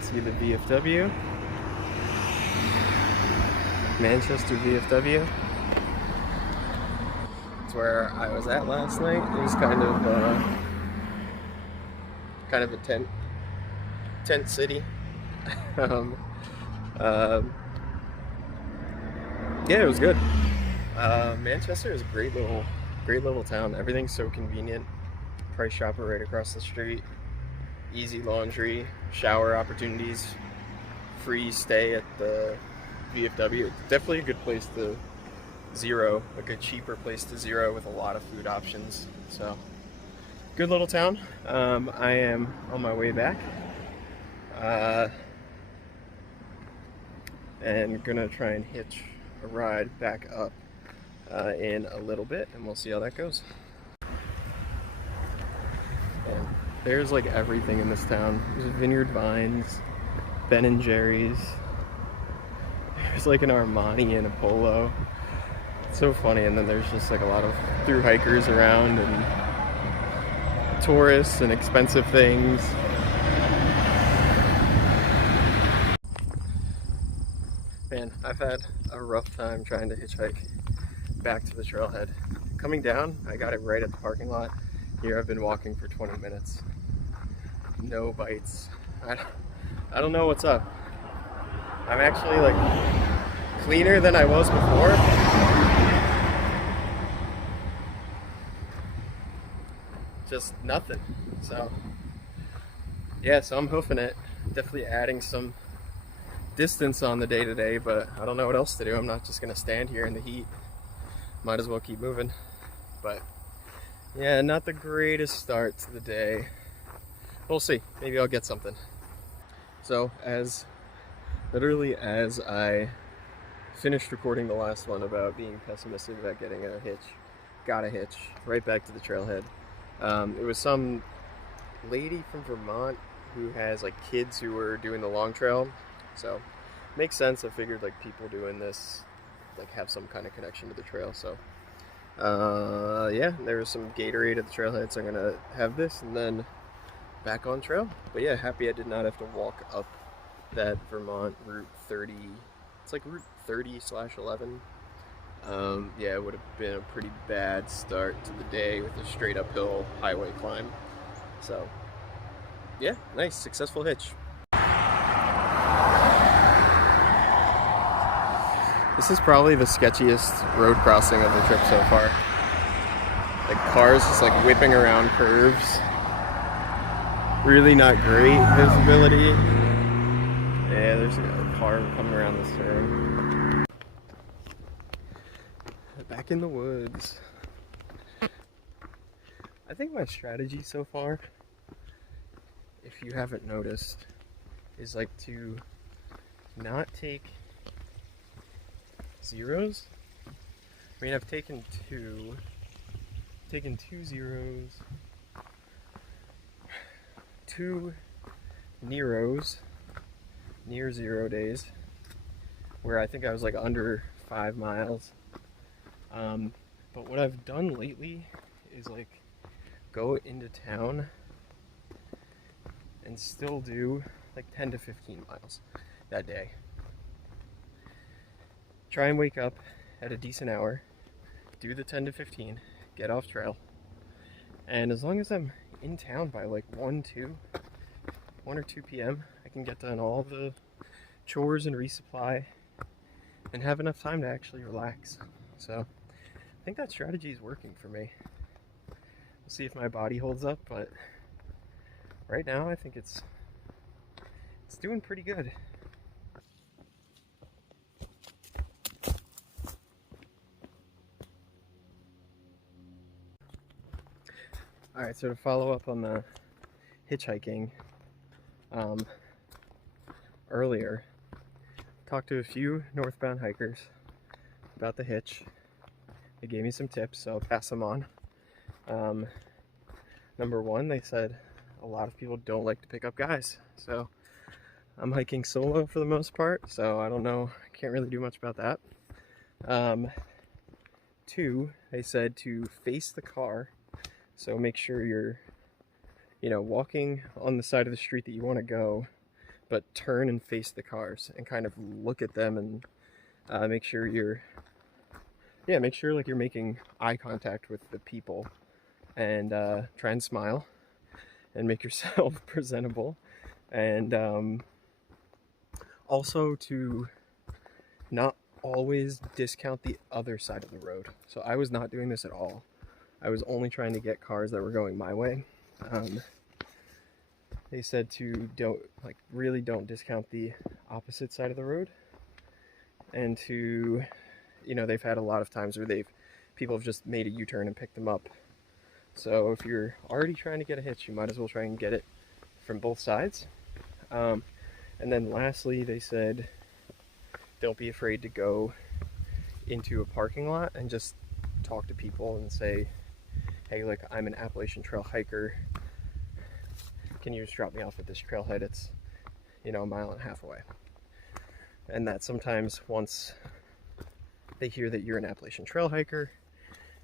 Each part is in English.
can see the VFW, Manchester VFW. It's where I was at last night. It was kind of a tent city. Yeah, it was good. Manchester is a great little town. Everything's so convenient. Price Chopper right across the street. Easy laundry, shower opportunities, free stay at the VFW. It's definitely a good place to zero, like a cheaper place to zero with a lot of food options. So, good little town. I am on my way back. And gonna try and hitch a ride back up in a little bit, and we'll see how that goes. And there's like everything in this town. There's Vineyard Vines, Ben and Jerry's. There's like an Armani and a Polo. It's so funny. And then there's just like a lot of thru-hikers around and tourists and expensive things. Man, I've had a rough time trying to hitchhike back to the trailhead. Coming down, I got it right at the parking lot. Here I've been walking for 20 minutes. No bites. I don't know what's up. I'm actually like cleaner than I was before. Just nothing. So yeah, so I'm hoofing it. Definitely adding some distance on the day-to-day, but I don't know what else to do. I'm not just gonna stand here in the heat. Might as well keep moving. But yeah, not the greatest start to the day. We'll see. Maybe I'll get something. So literally as I finished recording the last one about being pessimistic about getting a hitch, got a hitch right back to the trailhead. It was some lady from Vermont who has like kids who were doing the long trail. So makes sense. I figured like people doing this like have some kind of connection to the trail. So yeah, there was some Gatorade at the trailhead, so I'm gonna have this and then back on trail. But yeah, happy I did not have to walk up that Vermont Route 30. It's like Route 30/11. Yeah, it would have been a pretty bad start to the day with a straight uphill highway climb. So yeah, nice, successful hitch. This is probably the sketchiest road crossing of the trip so far. Like cars just like whipping around curves. Really not great visibility. Yeah, there's a car coming around this turn. Back in the woods. I think my strategy so far, if you haven't noticed, is like to not take zeros. I mean, I've taken two zeros, 2 Neros, near 0 days, where I think I was like under 5 miles. But what I've done lately is like go into town and still do like 10 to 15 miles that day. Try and wake up at a decent hour, do the 10 to 15, get off trail, and as long as I'm in town by like 1 or 2 p.m., I can get done all the chores and resupply and have enough time to actually relax. So I think that strategy is working for me. We'll see if my body holds up, but right now I think it's doing pretty good. Alright, so to follow up on the hitchhiking, earlier, talked to a few northbound hikers about the hitch. They gave me some tips, so I'll pass them on. Number one, they said a lot of people don't like to pick up guys, so I'm hiking solo for the most part, so I don't know, I can't really do much about that. Two, they said to face the car, so make sure you're, walking on the side of the street that you want to go, but turn and face the cars and kind of look at them and make sure you're like you're making eye contact with the people, and try and smile and make yourself presentable, and also to not always discount the other side of the road. So I was not doing this at all. I was only trying to get cars that were going my way. They said to really don't discount the opposite side of the road, and to, you know, they've had a lot of times where people have just made a U-turn and picked them up. So if you're already trying to get a hitch, you might as well try and get it from both sides. And then lastly, they said don't be afraid to go into a parking lot and just talk to people and say, hey, like, I'm an Appalachian trail hiker. Can you just drop me off at this trailhead? It's, you know, 1.5 miles away. And that sometimes once they hear that you're an Appalachian trail hiker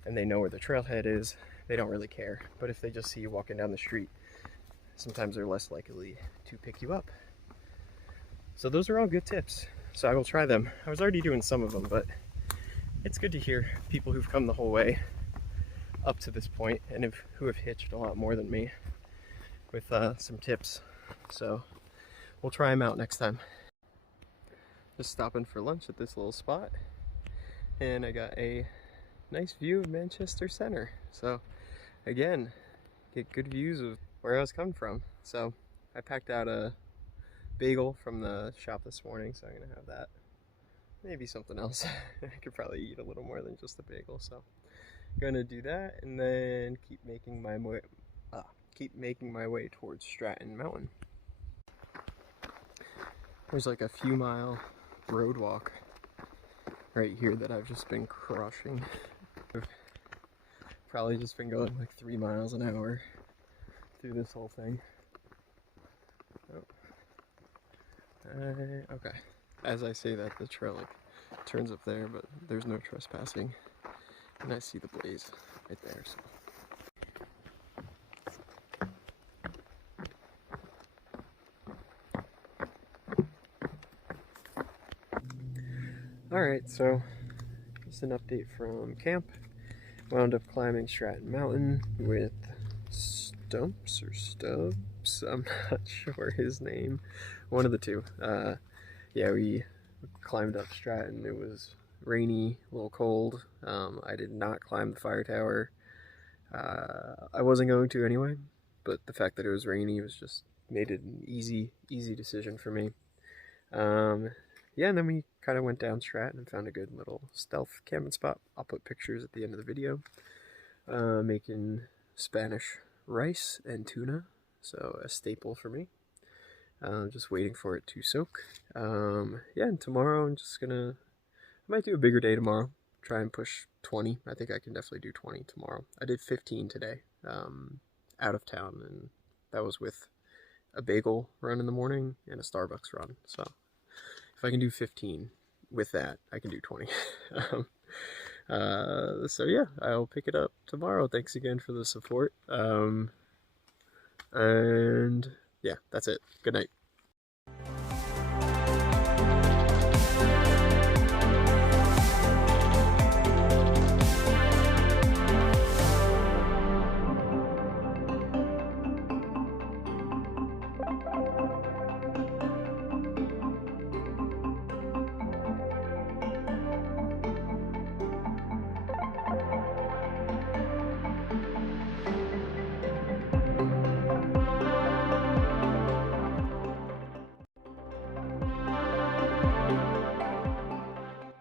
and they know where the trailhead is, they don't really care. But if they just see you walking down the street, sometimes they're less likely to pick you up. So those are all good tips. So I will try them. I was already doing some of them, but it's good to hear people who've come the whole way up to this point and who have hitched a lot more than me with some tips. So we'll try them out next time. Just stopping for lunch at this little spot, and I got a nice view of Manchester Center. So again, get good views of where I was coming from. So I packed out a bagel from the shop this morning, so I'm gonna have that. Maybe something else. I could probably eat a little more than just a bagel, so I'm gonna do that and then keep making my way towards Stratton Mountain. There's like a few mile road walk right here that I've just been crushing. I've probably just been going like 3 miles an hour through this whole thing. Okay. As I say that, the trail like turns up there, but there's no trespassing, and I see the blaze right there. So. Alright, so just an update from camp. Wound up climbing Stratton Mountain with Stumps or Stubbs, I'm not sure his name, one of the two. Yeah, we climbed up Stratton. It was rainy, a little cold. I did not climb the fire tower. I wasn't going to anyway, but the fact that it was rainy just made it an easy decision for me. Yeah, and then we kind of went down Stratton and found a good little stealth camping spot. I'll put pictures at the end of the video. Making Spanish rice and tuna, so a staple for me. Just waiting for it to soak. Yeah, and tomorrow I might do a bigger day tomorrow. Try and push 20. I think I can definitely do 20 tomorrow. I did 15 today, out of town, and that was with a bagel run in the morning and a Starbucks run. So if I can do 15 with that, I can do 20. So yeah, I'll pick it up tomorrow. Thanks again for the support. And yeah, that's it. Good night.